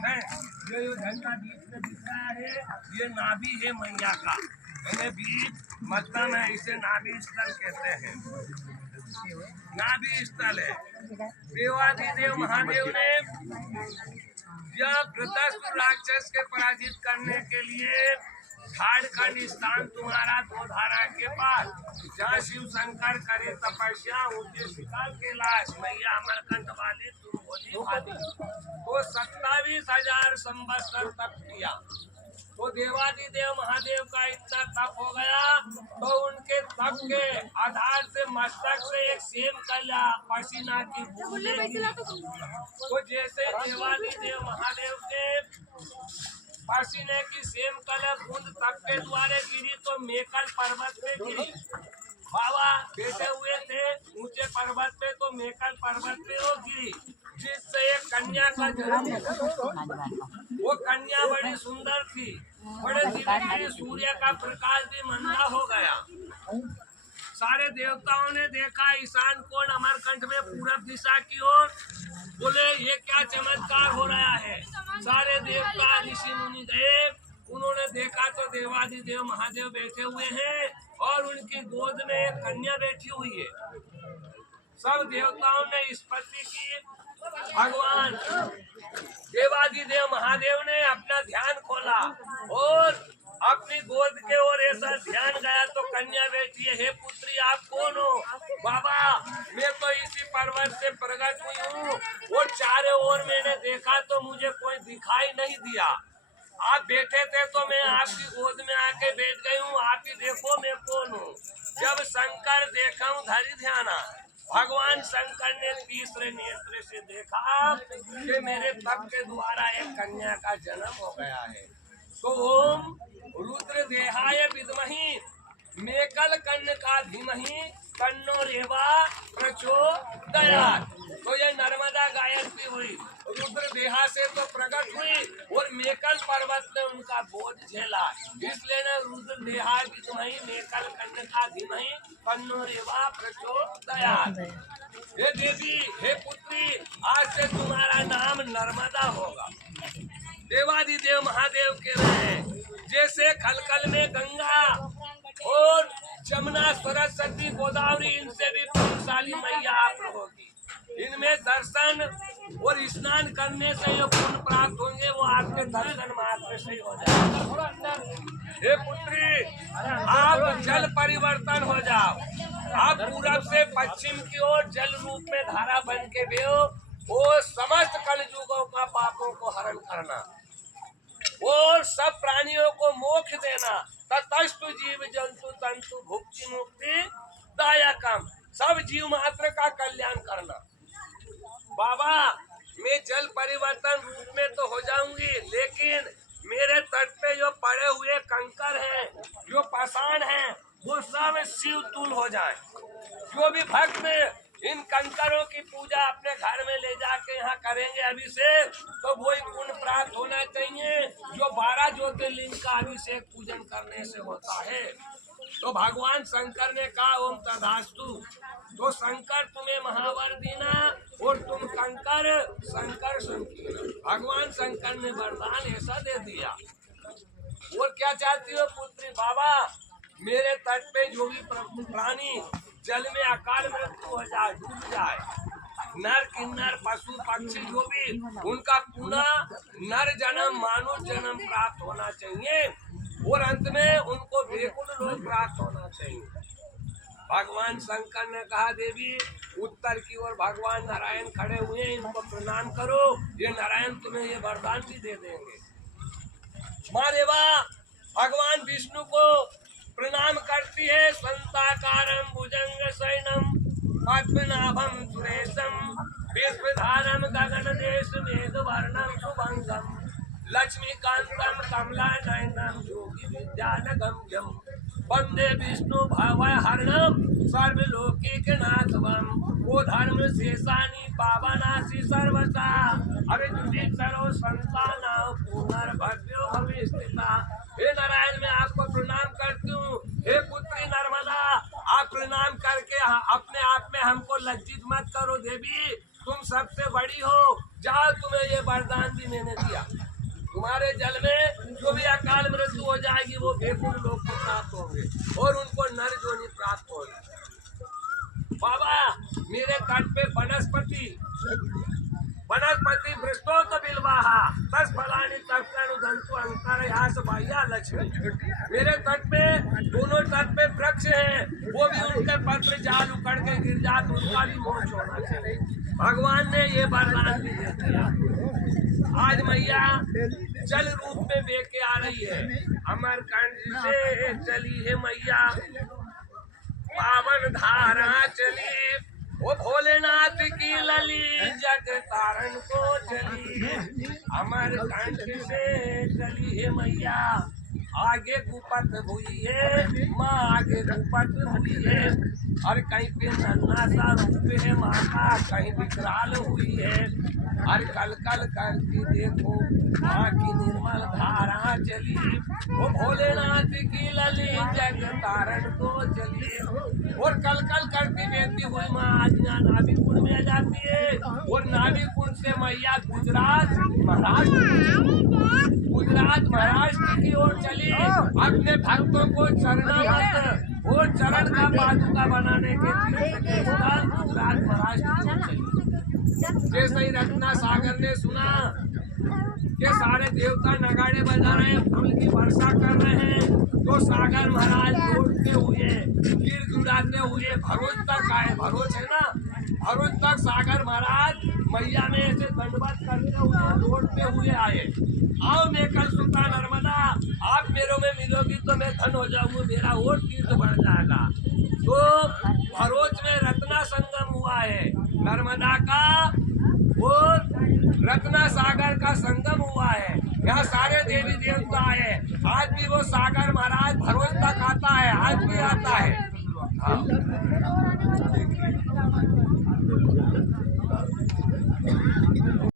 हैं। ये झंडा बीच में दिख रहा है, ये नाभि है मैया का, यानी बीच मतलब है, इसे नाभि स्थल कहते हैं। नाभि स्थल है। देवादिदेव महादेव ने यह वृत्रासुर राक्षस के पराजित करने के लिए झारखंड स्थान तुम्हारा दोधारा के पास, जहाँ शिव शंकर करे तपस्या, उनके शिकार कैलाश मैया अमरकंठ वाली तुम बोली भाली, तो 27,000 संवत्सर तप किया। तो देवादिदेव महादेव का इतना तप हो गया, तो उनके तप के आधार से मस्तक से एक सेम कला पसीना की बूंदें गिरी। तो जैसे देवादिदेव महादेव के पसीने की सेम कला बूंद तप के द्वारे गिरी, तो मेकल पर्वत पे गिरी। बाबा बैठे हुए थे ऊंचे पर्वत पे, तो मेकल पर्वत पे वो गिरी, जिससे एक कन्या का जन्म हुआ। वो कन्या बड़ी सुंदर थी, बड़े दिव्य, सूर्य का प्रकाश भी मंदा हो गया। सारे देवताओं ने देखा ईशान कोण अमरकंठ में पूरब दिशा की ओर, बोले ये क्या चमत्कार हो रहा है। सारे देवता ऋषि मुनि गए, उन्होंने देखा तो देवादिदेव महादेव बैठे हुए हैं और उनकी गोद में एक कन्या बैठी हुई है। सब देवताओं ने स्तुति की। भगवान देवादिदेव महादेव ने अपना ध्यान खोला और अपनी गोद के ओर ऐसा ध्यान गया, तो कन्या बैठी है। हे पुत्री आप कौन हो? बाबा मैं तो इसी पर्वत से प्रकट हुई हूँ, वो चारों ओर मैंने देखा तो मुझे कोई दिखाई नहीं दिया। आप बैठे थे तो मैं आपकी गोद में आके बैठ गई हूँ, आप ही देखो मैं कौन हूँ। जब शंकर देखा हूँ धरि ध्याना, भगवान शंकर ने तीसरे नेत्र से देखा कि मेरे तप के द्वारा एक कन्या का जन्म हो गया है। तो ओम रुद्र देहाय विद्महि मेकल कर्ण का धीमहि तन्नो रेवा प्रचोदयात्। तो ये नर्मदा गायत्री हुई, रुद्र देहा से तो प्रकट हुई और मेकल पर्वत ने उनका बोझ झेला, इसलिए न रुद्र देहा विद्महि मेकल कर्ण का धीमहि तन्नो रेवा प्रचोदयात्। हे देवी, हे पुत्री, आज से तुम्हारा नाम नर्मदा होगा। देवादिदेव महादेव कह रहे हैं जैसे खलकल में गंगा और जमुना सरस्वती गोदावरी, इनसे भी पुण्यशाली मैया आप होगी। इनमें दर्शन और स्नान करने से जो पुण्य प्राप्त होंगे वो आपके दर्शन मात्र से ही हो जाएगा। हे पुत्री आप जल परिवर्तन हो जाओ, आप पूरब से पश्चिम की ओर जल रूप में धारा बन के बेहो, वो समस्त कलयुगों का पापों को हरण करना और सब प्राणियों को मोक्ष देना। ततस्तु जीव जंतु तंतु भुक्ति मुक्ति दायकम, सब जीव मात्र का कल्याण करना। बाबा मैं जल परिवर्तन रूप में तो हो जाऊंगी, लेकिन मेरे तट पे जो पड़े हुए कंकर हैं, जो पाषाण हैं, वो सब शिव तुल हो जाए। जो भी भक्त इन कंकरों की पूजा अपने घर में ले जाके यहाँ करेंगे अभिषेक, तो वही पुण्य प्राप्त होना चाहिए जो 12 ज्योतिर्लिंग का अभिषेक पूजन करने से होता है। तो भगवान शंकर ने कहा ओम तथास्तु। तो शंकर तुम्हें महावर दीना और तुम कंकर शंकर संकीर्णा। भगवान शंकर ने वरदान ऐसा दे दिया। और क्या चाहती हो पुत्री? बाबा मेरे तट पे जो भी प्राणी जल में अकाल मृत्यु हो जाए, डूब जाए, नर किन्नर पशु पक्षी जो भी, उनका पुनः नर जन्म मानव जन्म प्राप्त होना चाहिए और अंत में उनको बेकुल लोक प्राप्त होना चाहिए। भगवान शंकर ने कहा देवी उत्तर की ओर भगवान नारायण खड़े हुए, इनको प्रणाम करो, ये नारायण तुम्हें ये वरदान भी दे देंगे। माँ देवा भगवान विष्णु को प्रणाम करती है। संताकारं भुजंग शयनम पद्मनाभं सुरेशम विश्वधारं गगनदेश मेघवर्णं शुभंगम लक्ष्मीकांतं कमलानयनं योगी विद्यानगम्यं वंदे विष्णु भवहरणं सर्वलोकैकनाथं। वो धर्म शेषानि पावनासि सर्वथा अभिजुदितरो संतानां पुनर्भव्यो भविष्यति। हे नारायण मैं आपको प्रणाम करती हूँ। हे पुत्री नर्मदा आप प्रणाम करके अपने आप में हमको लज्जित मत करो। देवी तुम सबसे बड़ी हो, जाओ, तुम्हें ये वरदान भी मैंने दिया, तुम्हारे जल में जो भी अकाल मृत्यु हो जाएगी वो बेकुल लोग को प्राप्त होंगे और उनको नर जोनि प्राप्त होगी। बाबा, मेरे तट पे वनस्पति वृक्षों तो बिलवाहा 10 फलानी तत्व धंतु अंतर यहाँ से भैया लक्ष्मी। मेरे तट पे दोनों तट पे वृक्ष हैं, वो भी उनके पत्र जाल उकड़ के गिर जाते, उनका भी मोक्ष होना चाहिए। भगवान ने ये वरदान भी दे दिया। आज मैया जल रूप में बह के आ रही है, अमरकंड से चली है मैया, पावन धारा चली, वो भोलेनाथ की लली जग तारण को चली, अमरकंठ से चली है मैया। आगे गुपत हुई है माँ, आगे गुपत हुई है, और कहीं पे नन्हा सा रूप है माता, कहीं विकराल हुई है, और कल कल करती देखो माँ की निर्मल धारा चली, वो भोलेनाथ की लली जग तारण को चली, और कल कल करती बहती हुई माँ आज नाभि कुंड में जाती है, और नाभि कुंड से मैया गुजरात महाराष्ट्र की ओर चली, अपने भक्तों को चरणामृत और चरण का पादुका बनाने के स्थान गुजरात महाराष्ट्र की ओर चली। जैसे ही रत्ना सागर ने सुना कि सारे देवता नगाड़े बजा रहे हैं, फूल की वर्षा कर रहे हैं, तो सागर महाराज दौड़ते हुए गिर जुड़ाते हुए भरूच तक आए। भरूच है ना, भरूच तक सागर महाराज मैया में ऐसे दंडवत करते हुए दौड़ते हुए आए। आओ मैं कल सुल्तान नर्मदा, आप मेरे में मिलोगी तो मैं धन हो जाऊंगा, मेरा और तीर्थ बढ़ जाएगा। तो भरूच में रत्ना संगम हुआ है, नर्मदा का और रत्ना सागर का संगम हुआ है, यहाँ सारे देवी देवता आए। आज भी वो सागर महाराज भरूच तक आता है, आज भी आता है। हाँ।